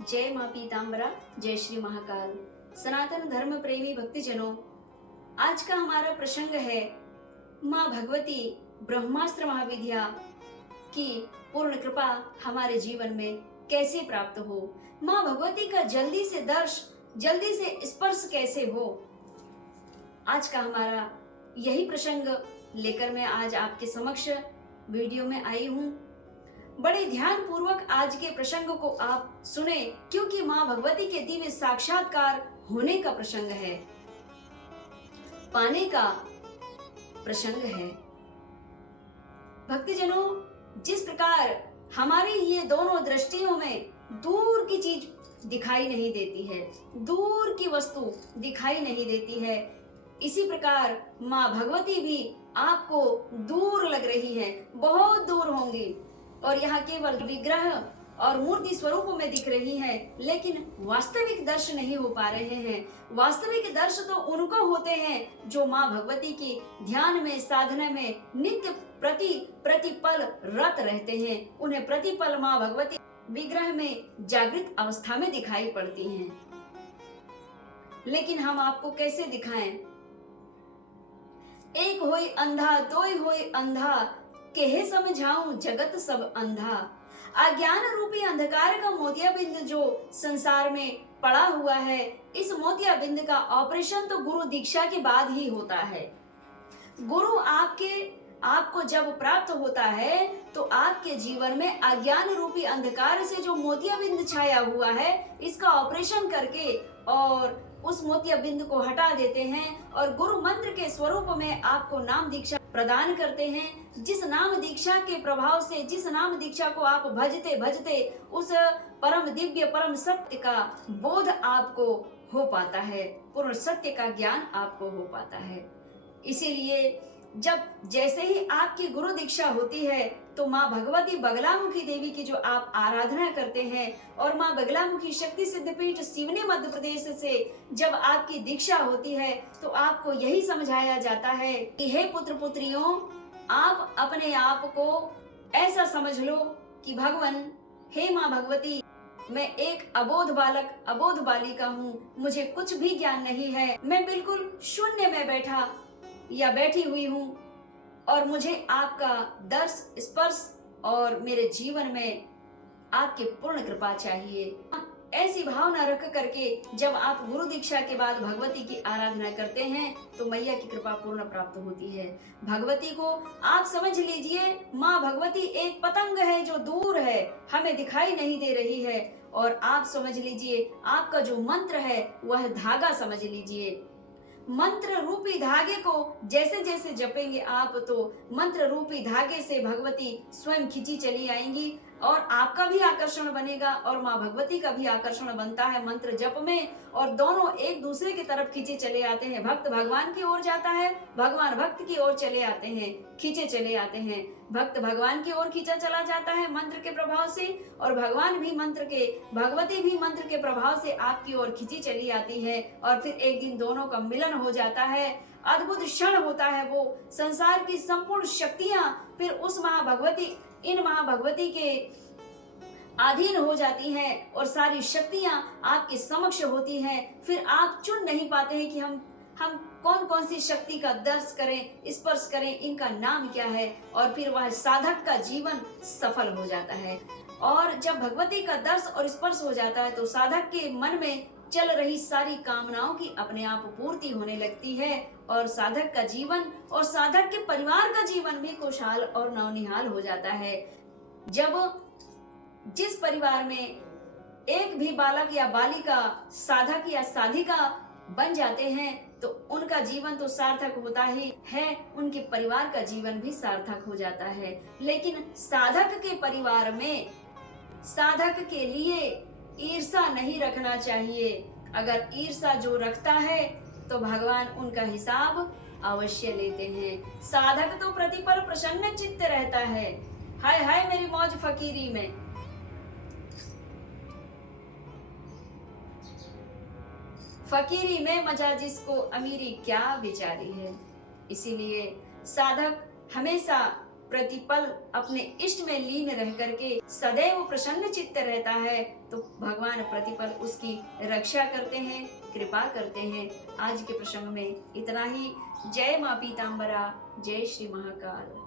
जय माँ पीताम्बरा, जय श्री महाकाल। सनातन धर्म प्रेमी भक्तजनों, आज का हमारा प्रसंग है माँ भगवती ब्रह्मास्त्र महाविद्या की पूर्ण कृपा हमारे जीवन में कैसे प्राप्त हो, माँ भगवती का जल्दी से दर्श, जल्दी से स्पर्श कैसे हो। आज का हमारा यही प्रसंग लेकर मैं आज आपके समक्ष वीडियो में आई हूँ। बड़े ध्यान पूर्वक आज के प्रसंग को आप सुने, क्योंकि माँ भगवती के दिव्य साक्षात्कार होने का प्रसंग है, पाने का प्रसंग है। भक्तजनों, जिस प्रकार हमारी ये दोनों दृष्टियों में दूर की चीज दिखाई नहीं देती है, दूर की वस्तु दिखाई नहीं देती है, इसी प्रकार माँ भगवती भी आपको दूर लग रही है, बहुत दूर होंगी और यहाँ केवल विग्रह और मूर्ति स्वरूप में दिख रही है, लेकिन वास्तविक दर्श नहीं हो पा रहे हैं। वास्तविक दर्श तो उनको होते हैं जो माँ भगवती की ध्यान में, साधना में नित्य प्रतिपल रत रहते हैं। उन्हें प्रतिपल माँ भगवती विग्रह में जागृत अवस्था में दिखाई पड़ती हैं। लेकिन हम आपको कैसे दिखाएं? एक होई अंधा, दोई होई अंधा, केहे समझाऊं जगत सब अंधा। अज्ञान रूपी अंधकार का मोतियाबिंद जो संसार में पड़ा हुआ है, इस मोतियाबिंद का ऑपरेशन तो गुरु दीक्षा के बाद ही होता है। गुरु आपको जब प्राप्त होता है तो आपके जीवन में अज्ञान रूपी अंधकार से जो मोतियाबिंद छाया हुआ है, इसका ऑपरेशन करके और उस मोतियाबिंद को हटा देते हैं और गुरु मंत्र के स्वरूप में आपको नाम दीक्षा प्रदान करते हैं। जिस नाम दीक्षा के प्रभाव से, जिस नाम दीक्षा को आप भजते भजते उस परम दिव्य परम सत्य का बोध आपको हो पाता है, पूर्ण सत्य का ज्ञान आपको हो पाता है। इसीलिए जब जैसे ही आपकी गुरु दीक्षा होती है तो माँ भगवती बगलामुखी देवी की जो आप आराधना करते हैं और माँ बगलामुखी शक्ति सिद्धपीठ सिवनी मध्य प्रदेश से जब आपकी दीक्षा होती है तो आपको यही समझाया जाता है कि हे पुत्र पुत्रियों, आप अपने आप को ऐसा समझ लो कि भगवान, हे माँ भगवती, मैं एक अबोध बालक, अबोध बालिका हूँ, मुझे कुछ भी ज्ञान नहीं है, मैं बिल्कुल शून्य में बैठा या बैठी हुई हूँ और मुझे आपका दर्श, स्पर्श और मेरे जीवन में आपकी पूर्ण कृपा चाहिए। ऐसी भावना रख करके जब आप गुरु दीक्षा के बाद भगवती की आराधना करते हैं तो मैया की कृपा पूर्ण प्राप्त होती है। भगवती को आप समझ लीजिए, माँ भगवती एक पतंग है जो दूर है, हमें दिखाई नहीं दे रही है, और आप समझ लीजिए आपका जो मंत्र है वह धागा समझ लीजिए। मंत्र रूपी धागे को जैसे जैसे जपेंगे आप तो मंत्र रूपी धागे से भगवती स्वयं खिंची चली आएंगी और आपका भी आकर्षण बनेगा और माँ भगवती का भी आकर्षण बनता है मंत्र जप में, और दोनों एक दूसरे की तरफ खींचे चले आते हैं। भक्त भगवान की ओर जाता है, भगवान भक्त की ओर चले आते हैं, खींचे चले आते हैं। भक्त भगवान की ओर खींचा चला जाता है मंत्र के प्रभाव से, और भगवान भी मंत्र के, भगवती भी मंत्र के प्रभाव से आपकी ओर खींची चली आती है, और फिर एक दिन दोनों का मिलन हो जाता है। अद्भुत क्षण होता है वो। संसार की संपूर्ण शक्तियां फिर उस महाभगवती, इन महाभगवती के अधीन हो जाती हैं और सारी शक्तियां आपके समक्ष होती हैं। फिर आप चुन नहीं पाते हैं कि हम कौन कौन सी शक्ति का दर्श करें, स्पर्श करें, इनका नाम क्या है, और फिर वह साधक का जीवन सफल हो जाता है। और जब भगवती का दर्श और स्पर्श हो जाता है तो साधक के मन में चल रही सारी कामनाओं की अपने आप पूर्ति होने लगती है और साधक का जीवन और साधक के परिवार का जीवन भी खुशहाल और नवनिहाल हो जाता है। जब जिस परिवार में एक भी बालक या बालिका साधक या साधिका बन जाते हैं तो उनका जीवन तो सार्थक होता ही है, उनके परिवार का जीवन भी सार्थक हो जाता है। लेकिन साधक के परिवार में साधक के लिए ईर्षा नहीं रखना चाहिए। अगर ईर्षा जो रखता है तो भगवान उनका हिसाब अवश्य लेते हैं। साधक तो प्रतिपल प्रसन्न चित्त रहता है। हाय हाय मेरी मौज फकीरी में, फकीरी में मजा जिसको अमीरी क्या बेचारी है। इसीलिए साधक हमेशा प्रतिपल अपने इष्ट में लीन रह करके सदैव प्रसन्न चित्त रहता है तो भगवान प्रतिपल उसकी रक्षा करते हैं, कृपा करते हैं। आज के प्रसंग में इतना ही। जय माँ पीताम्बरा, जय श्री महाकाल।